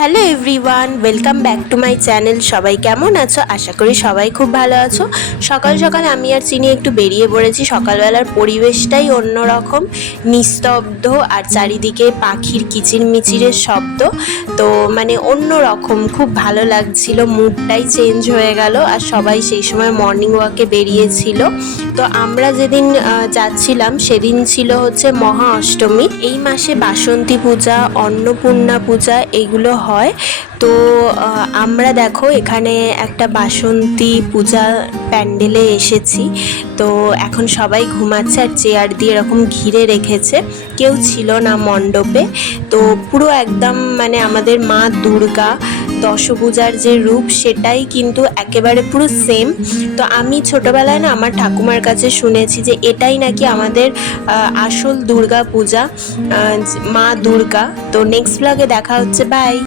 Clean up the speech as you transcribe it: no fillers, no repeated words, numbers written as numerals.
Hello everyone, welcome back to my channel. সবাই কেমন আছো? আশা করি সবাই খুব ভালো আছো। সকাল সকাল আমি আর চিনি একটু বেরিয়ে পড়েছি। সকালবেলার পরিবেশটাই অন্যরকম, নিস্তব্ধ, আর চারিদিকে পাখির কিচিরমিচিরের শব্দ। তো মানে অন্য রকম, খুব ভালো লাগছিল, মুডটাই চেঞ্জ হয়ে গেল। আর সবাই সেই সময় মর্নিং ওয়াকে বেরিয়েছিল। তো আমরা যেদিন যাচ্ছিলাম সেদিন ছিল হচ্ছে মহা অষ্টমী। এই মাসে বাসন্তী পূজা, অন্নপূর্ণা পূজা এগুলো হয়। তো আমরা দেখো এখানে একটা বাসন্তী পূজা প্যান্ডেলে এসেছি। তো এখন সবাই ঘুমাচ্ছে আর চেয়ার দিয়ে এরকম ঘিরে রেখেছে, কেউ ছিল না মণ্ডপে। তো পুরো একদম মানে আমাদের মা দুর্গা দশভুজার যে রূপ সেটাই কিন্তু একেবারে পুরো সেম। তো আমি ছোটবেলায় না আমার ঠাকুমার কাছে শুনেছি যে এটাই নাকি আমাদের আসল দুর্গা পূজা, মা দুর্গা। তো নেক্সট ব্লগে দেখা হচ্ছে, বাই।